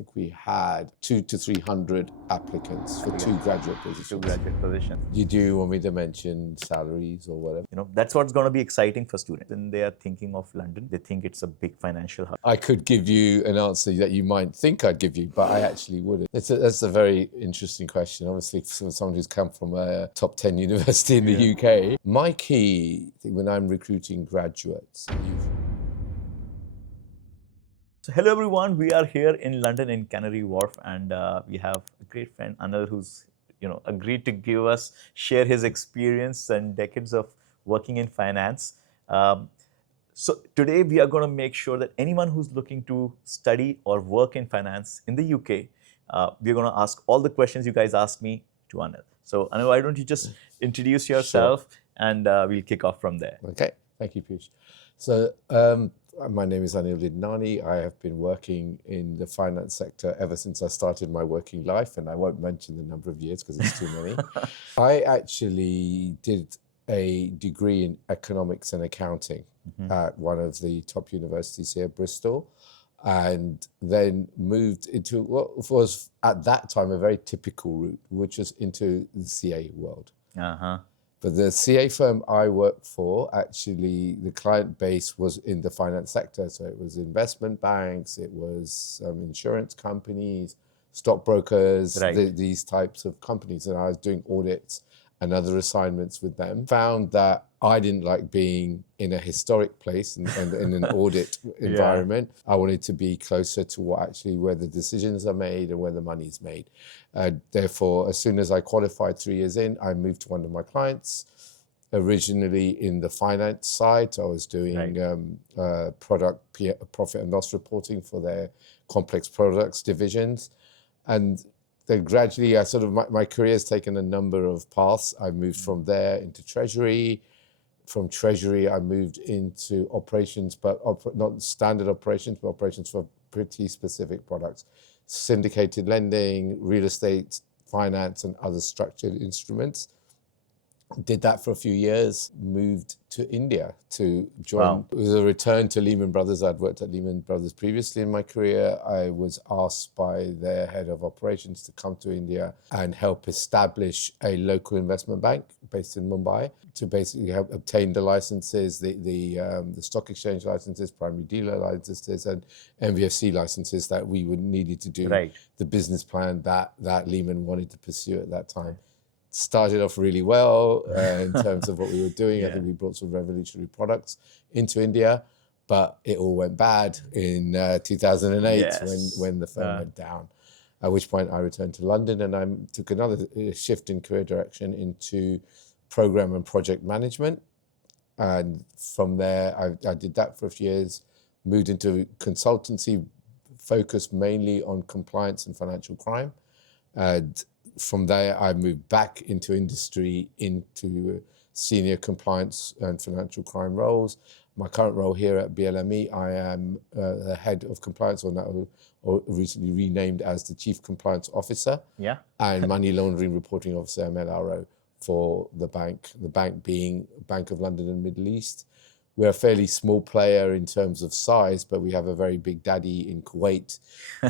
think we had 200 to 300 applicants for two graduate positions. Two graduate positions. You do want me to mention salaries or whatever? That's what's going to be exciting for students. When they are thinking of London, they think it's a big financial hub. I could give you an answer that you might think I'd give you, but I actually wouldn't. That's a very interesting question. Obviously, for someone who's come from a top 10 university in the UK, my key when I'm recruiting graduates. So hello everyone, we are here in London in Canary Wharf, and we have a great friend Anil who's agreed to share his experience and decades of working in finance. So today we are going to make sure that anyone who's looking to study or work in finance in the UK, we're going to ask all the questions you guys asked me to Anil. So Anil, why don't you just introduce yourself and we'll kick off from there. Okay, thank you, Piyush. So my name is Anil. I have been working in the finance sector ever since I started my working life, and I won't mention the number of years because it's too many. I actually did a degree in economics and accounting at one of the top universities here, Bristol, and then moved into what was at that time a very typical route, which was into the CA world. But the CA firm I worked for, actually, the client base was in the finance sector. So it was investment banks, it was insurance companies, stockbrokers, these types of companies. And I was doing audits and other assignments with them. Found that I didn't like being in a historic place and in an audit environment. I wanted to be closer to where the decisions are made and where the money's made. Therefore, as soon as I qualified 3 years in, I moved to one of my clients, originally in the finance side. So I was doing product profit and loss reporting for their complex products divisions. And then gradually, my career has taken a number of paths. I moved from there into treasury. From treasury, I moved into operations, but not standard operations, but operations for pretty specific products. Syndicated lending, real estate, finance, and other structured instruments. Did that for a few years, moved to India to join. Wow. It was a return to Lehman Brothers. I'd worked at Lehman Brothers previously in my career. I was asked by their head of operations to come to India and help establish a local investment bank based in Mumbai to basically help obtain the licenses, the stock exchange licenses, primary dealer licenses, and MVFC licenses that we needed to do the business plan that Lehman wanted to pursue at that time. Started off really well in terms of what we were doing. I think we brought some revolutionary products into India, but it all went bad in 2008 when the firm went down, at which point I returned to London and I took another shift in career direction into program and project management. And from there, I did that for a few years, moved into consultancy, focused mainly on compliance and financial crime. And from there, I moved back into industry, into senior compliance and financial crime roles. My current role here at BLME, I am the head of compliance, or recently renamed as the Chief Compliance Officer and Money Laundering Reporting Officer, MLRO, for the bank being Bank of London and Middle East. We're a fairly small player in terms of size, but we have a very big daddy in Kuwait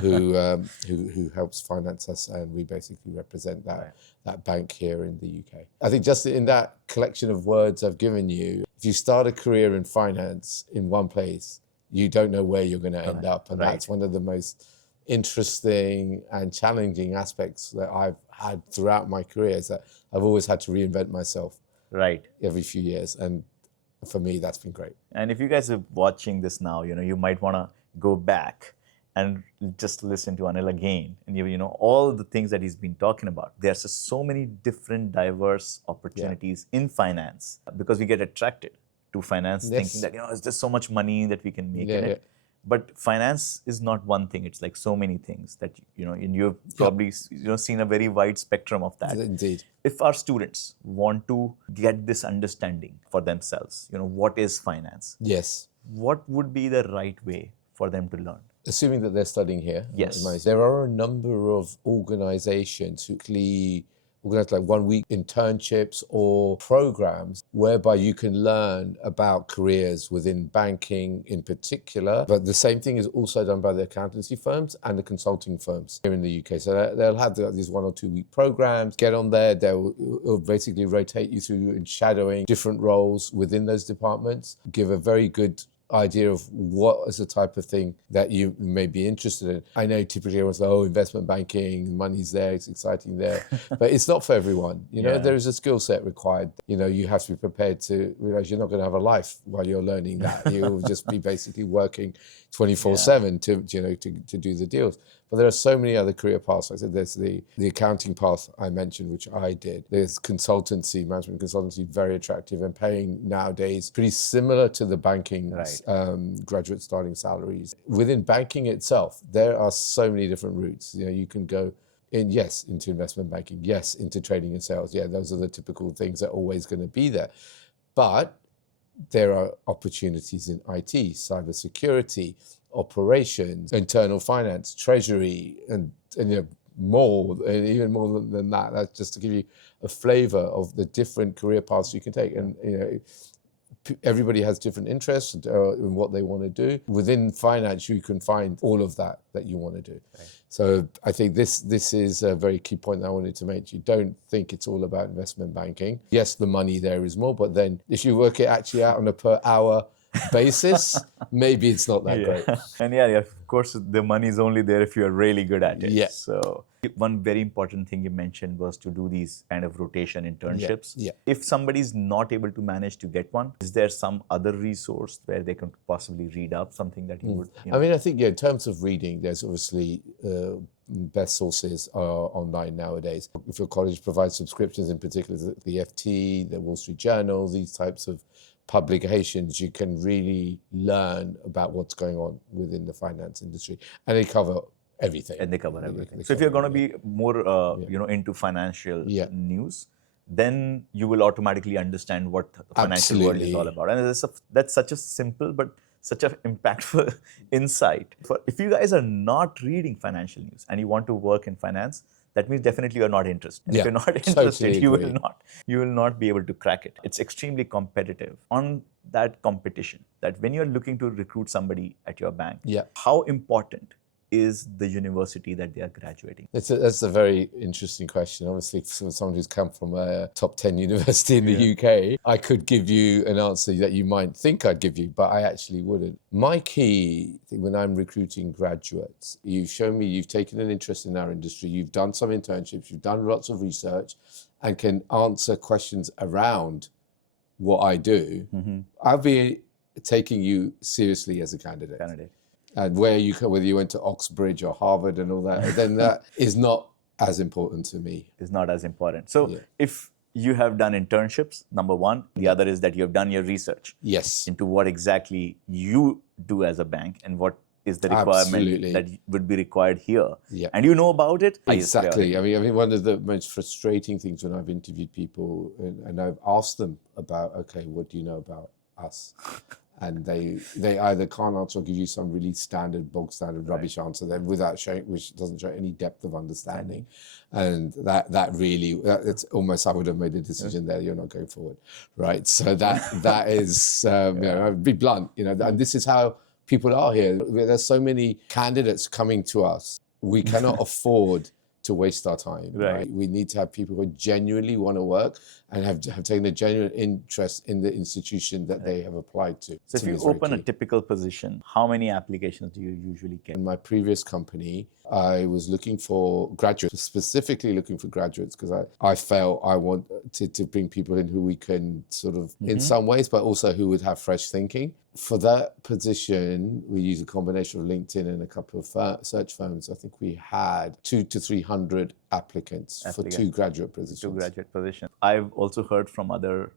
who helps finance us, and we basically represent that bank here in the UK. I think just in that collection of words I've given you, if you start a career in finance in one place, you don't know where you're going to end up, and that's one of the most interesting and challenging aspects that I've had throughout my career, is that I've always had to reinvent myself every few years, and for me, that's been great. And if you guys are watching this now, you might want to go back and just listen to Anil again. And all the things that he's been talking about. There's just so many different diverse opportunities in finance, because we get attracted to finance thinking that, it's just so much money that we can make in it. But finance is not one thing. It's like so many things that, and you've probably seen a very wide spectrum of that. Indeed. If our students want to get this understanding for themselves, what is finance? Yes. What would be the right way for them to learn? Assuming that they're studying here. Yes. There are a number of organizations who organize like 1 week internships or programs whereby you can learn about careers within banking in particular. But the same thing is also done by the accountancy firms and the consulting firms here in the UK. So they'll have these 1 or 2 week programs, get on there, it'll basically rotate you through and shadowing different roles within those departments, give a very good idea of what is the type of thing that you may be interested in. I know typically everyone's like, oh, investment banking, money's there, it's exciting there, but it's not for everyone. You know, there is a skill set required. You know, you have to be prepared to realize you're not going to have a life while you're learning that. You'll just be basically working 24/7 to do the deals. But there are so many other career paths. I said there's the accounting path I mentioned, which I did. There's consultancy, management consultancy, very attractive and paying nowadays pretty similar to the banking graduate starting salaries. Within banking itself, there are so many different routes. You know, you can go into investment banking, into trading and sales. Yeah, those are the typical things that are always going to be there. But there are opportunities in IT, cybersecurity, operations, internal finance, treasury, and even more than that. That's just to give you a flavor of the different career paths you can take. And everybody has different interests in what they want to do. Within finance, you can find all of that you want to do. Right. So I think this is a very key point that I wanted to make. You don't think it's all about investment banking. Yes, the money there is more, but then if you work it actually out on a per hour basis, maybe it's not that great. And of course, the money is only there if you're really good at it. Yeah. So one very important thing you mentioned was to do these kind of rotation internships. Yeah. If somebody's not able to manage to get one, is there some other resource where they can possibly read up something that you would? I mean, I think in terms of reading, there's obviously best sources are online nowadays. If your college provides subscriptions, in particular the FT, the Wall Street Journal, these types of publications, you can really learn about what's going on within the finance industry, and they cover everything. So if you're going to be more, into financial news, then you will automatically understand what the financial world is all about. And that's such a simple but such an impactful insight. If you guys are not reading financial news and you want to work in finance, that means definitely you're not interested. And if you're not interested, you will not be able to crack it. It's extremely competitive. On that competition, that when you're looking to recruit somebody at your bank, how important is the university that they are graduating? That's a very interesting question. Obviously, for someone who's come from a top 10 university in the UK, I could give you an answer that you might think I'd give you, but I actually wouldn't. My key thing when I'm recruiting graduates, you've shown me you've taken an interest in our industry, you've done some internships, you've done lots of research, and can answer questions around what I do. I'll be taking you seriously as a candidate. And whether you went to Oxbridge or Harvard and all that, then that is not as important to me. It's not as important. So if you have done internships, number one, the other is that you have done your research into what exactly you do as a bank and what is the requirement that would be required here. And you know about it? Exactly. I mean, one of the most frustrating things when I've interviewed people and I've asked them about, okay, what do you know about us? And they either can't answer or give you some really bog standard rubbish answer then which doesn't show any depth of understanding. And it's almost, I would have made a decision there, you're not going forward, right? So that is, I'd be blunt, and this is how people are here. There's so many candidates coming to us. We cannot afford to waste our time, right? We need to have people who genuinely want to work and have taken a genuine interest in the institution that they have applied to. So if you open a typical position, how many applications do you usually get? In my previous company, I was looking for graduates, specifically looking for graduates, because I felt I wanted to bring people in who we can sort of, in some ways, but also who would have fresh thinking. For that position, we use a combination of LinkedIn and a couple of search firms. I think we had 200 to 300 applicants for 2 graduate positions. I've also heard from other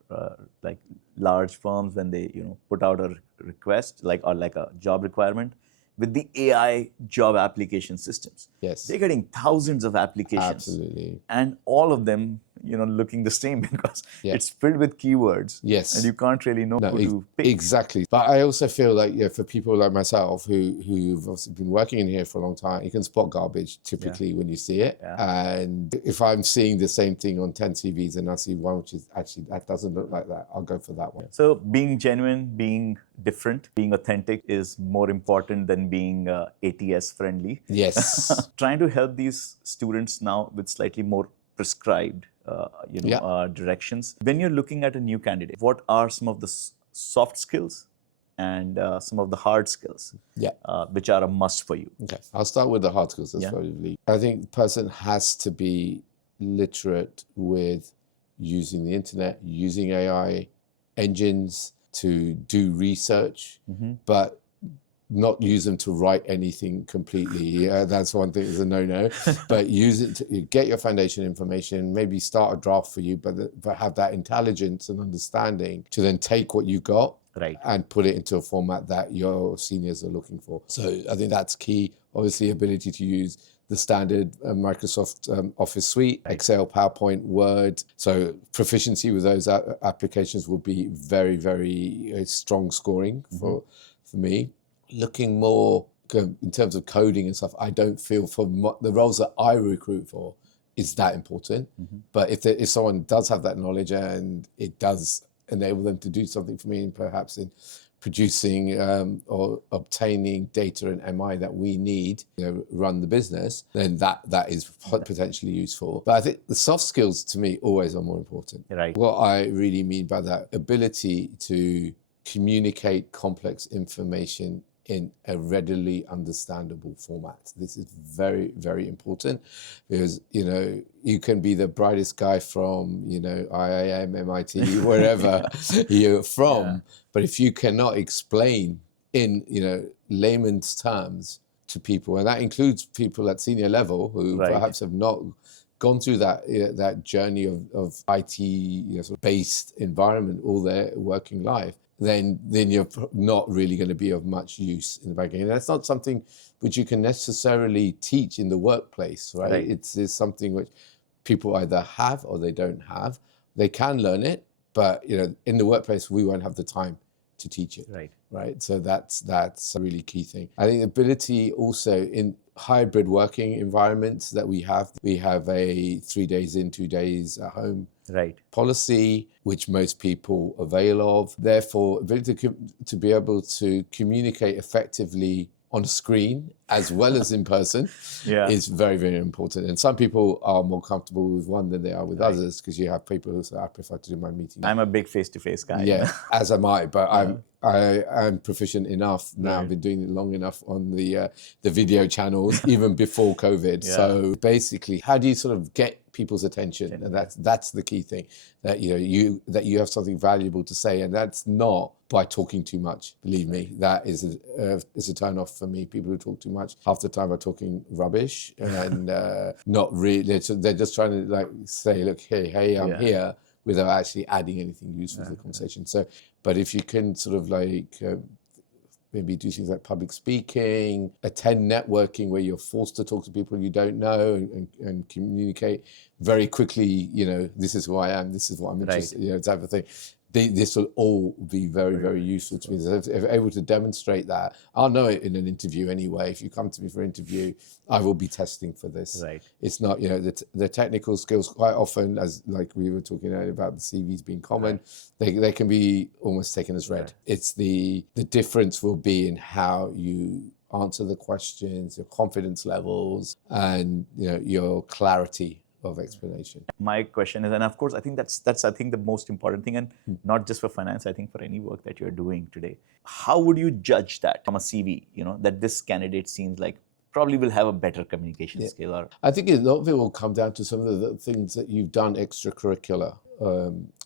like large firms when they put out a request or like a job requirement with the AI job application systems. They're getting thousands of applications. Absolutely. And all of them, looking the same because Yeah. it's filled with keywords. Yes. And you can't really know who to pick. Exactly. But I also feel like, for people like myself who've obviously been working in here for a long time, you can spot garbage typically when you see it. Yeah. And if I'm seeing the same thing on 10 CVs and I see one which is actually, that doesn't look like that, I'll go for that one. So being genuine, being different, being authentic is more important than being ATS friendly. Yes. Trying to help these students now with slightly more prescribed directions. When you're looking at a new candidate, what are some of the soft skills and some of the hard skills which are a must for you? Okay, I'll start with the hard skills. That's probably. I think the person has to be literate with using the internet, using AI engines to do research, but not use them to write anything completely. That's one thing, is a no-no. But use it to get your foundation information, maybe start a draft for you, but have that intelligence and understanding to then take what you got and put it into a format that your seniors are looking for. So I think that's key. Obviously, ability to use the standard Microsoft Office suite, Excel, PowerPoint, Word. So proficiency with those applications will be very, very strong scoring for me. Looking more in terms of coding and stuff, I don't feel for the roles that I recruit for is that important. But if someone does have that knowledge and it does enable them to do something for me, and perhaps in producing or obtaining data and MI that we need, run the business, then that is potentially useful. But I think the soft skills to me always are more important. What I really mean by that, ability to communicate complex information in a readily understandable format. This is very, very important because, you can be the brightest guy from, IIM, MIT, wherever you're from, but if you cannot explain in, layman's terms to people, and that includes people at senior level who perhaps have not gone through that journey of IT based environment all their working life, then you're not really going to be of much use in the banking. And that's not something which you can necessarily teach in the workplace, right? It's something which people either have or they don't have. They can learn it, but in the workplace we won't have the time to teach it. Right. So that's a really key thing. I think ability also in hybrid working environments that we have a 3 days in, 2 days at home policy, which most people avail of. Therefore, ability to be able to communicate effectively on screen as well as in person is very, very important. And some people are more comfortable with one than they are with others, because you have people who say, I prefer to do my meeting. I'm a big face-to-face guy. Yeah, as am I, but I'm proficient enough now. I've been doing it long enough on the video channels, even before COVID. So basically, how do you sort of get people's attention? And that's the key thing, that you have something valuable to say, and that's not by talking too much. Believe me, that is a turn off for me. People who talk too much, half the time are talking rubbish and not really. They're just trying to say, look, hey, I'm here, without actually adding anything useful to the conversation. So, but if you can sort of maybe do things like public speaking, attend networking where you're forced to talk to people you don't know and communicate very quickly, this is who I am, this is what I'm interested in, type of thing. This will all be very, very useful to me. So if you're able to demonstrate that, I'll know it in an interview anyway. If you come to me for an interview, I will be testing for this. It's not, the technical skills quite of,en as like we were talking earlier about the CVs being common, they can be almost taken as read. It's the difference will be in how you answer the questions, your confidence levels, and your clarity of explanation. My question is, and of course, I think that's I think the most important thing, and not just for finance, I think for any work that you're doing today. How would you judge that from a CV, that this candidate seems like probably will have a better communication skill? Or I think a lot of it will come down to some of the things that you've done extracurricular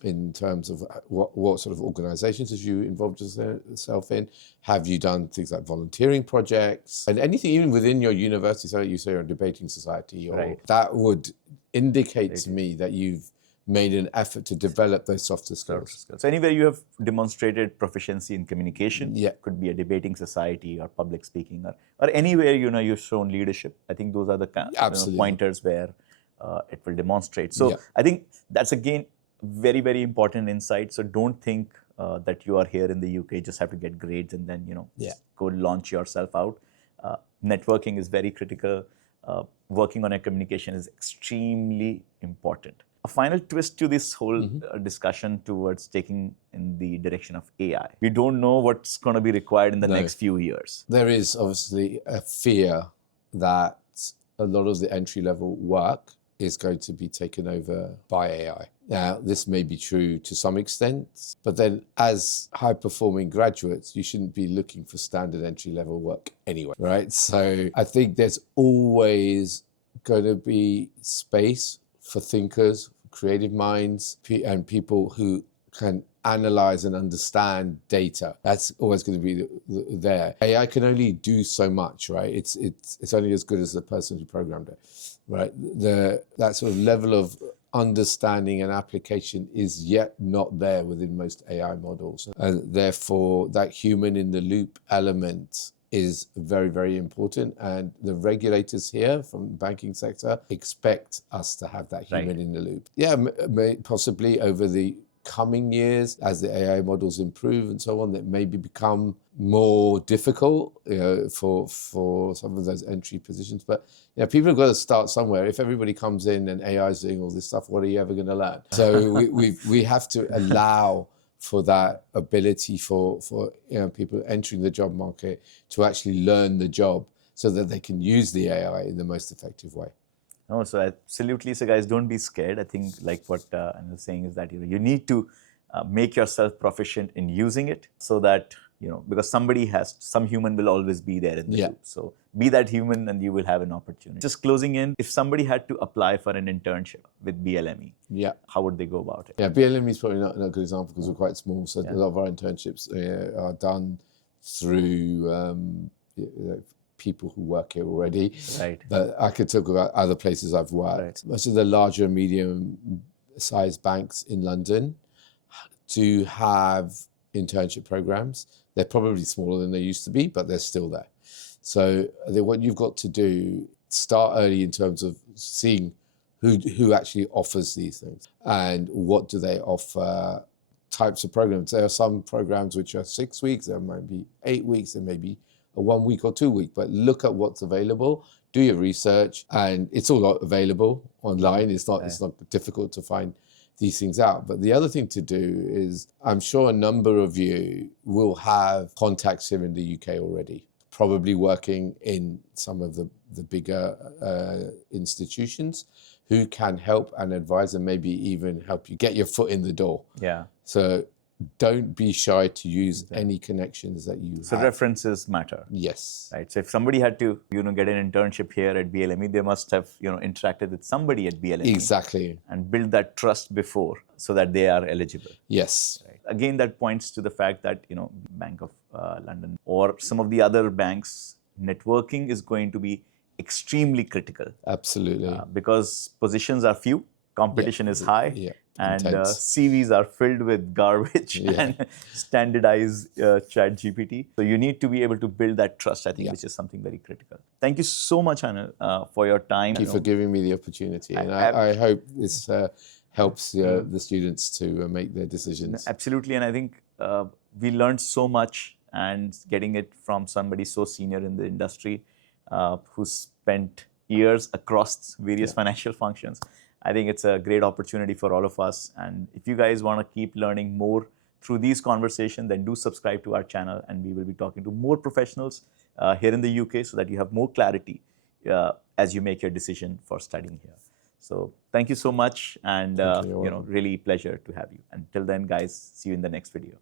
in terms of what sort of organizations have you involved yourself in? Have you done things like volunteering projects and anything even within your university? So you say you're a debating society, or that would indicate to me that you've made an effort to develop those softer skills. So anywhere you have demonstrated proficiency in communication, could be a debating society or public speaking, or anywhere you've shown leadership. I think those are the pointers where it will demonstrate. So I think that's again very, very important insight. So don't think that you are here in the UK, just have to get grades and then, just go launch yourself out. Networking is very critical. Working on your communication is extremely important. A final twist to this whole discussion towards taking in the direction of AI. We don't know what's going to be required in the next few years. There is obviously a fear that a lot of the entry-level work is going to be taken over by AI. Now, this may be true to some extent, but then as high-performing graduates, you shouldn't be looking for standard entry-level work anyway, right? So I think there's always going to be space for thinkers, creative minds, and people who can analyze and understand data. That's always going to be there. AI can only do so much, right? It's only as good as the person who programmed it, right? That sort of level of understanding and application is yet not there within most AI models. And therefore, that human in the loop element is very, very important. And the regulators here from the banking sector expect us to have that human in the loop. Yeah, possibly over the coming years, as the AI models improve and so on, that maybe become more difficult, for some of those entry positions. But people have got to start somewhere. If everybody comes in and AI is doing all this stuff, what are you ever going to learn? So we have to allow for that ability for people entering the job market to actually learn the job so that they can use the AI in the most effective way. No, so absolutely. So guys, don't be scared. I think like what Anil is saying is that you need to make yourself proficient in using it so that, because some human will always be there in the loop. So be that human and you will have an opportunity. Just closing in, if somebody had to apply for an internship with BLME, how would they go about it? Yeah, BLME is probably not a good example because we're quite small. So a lot of our internships are done through people who work here already. Right. But I could talk about other places I've worked. Right. Most of the larger and medium-sized banks in London do have internship programs. They're probably smaller than they used to be, but they're still there. So what you've got to do, start early in terms of seeing who actually offers these things and what do they offer, types of programs. There are some programs which are 6 weeks, there might be 8 weeks, there may be a 1 week or 2 week, but look at what's available, do your research, and it's all available online. It's not difficult to find these things out. But the other thing to do is, I'm sure a number of you will have contacts here in the UK already, probably working in some of the bigger institutions who can help and advise and maybe even help you get your foot in the door. Yeah. So don't be shy to use any connections that you have. So references matter. Yes. Right. So if somebody had to, get an internship here at BLME, they must have, interacted with somebody at BLME. Exactly. And build that trust before so that they are eligible. Yes. Right. Again, that points to the fact that, Bank of London or some of the other banks, networking is going to be extremely critical. Absolutely. Because positions are few, competition is high. Yeah. And CVs are filled with garbage and standardized chat GPT. So you need to be able to build that trust, I think, which is something very critical. Thank you so much, Anil, for your time. Thank you for giving me the opportunity. And I hope this helps the students to make their decisions. Absolutely. And I think we learned so much, and getting it from somebody so senior in the industry who spent years across various financial functions. I think it's a great opportunity for all of us. And if you guys want to keep learning more through these conversations, then do subscribe to our channel, and we will be talking to more professionals here in the UK so that you have more clarity as you make your decision for studying here. So thank you so much, and really pleasure to have you. Until then, guys, see you in the next video.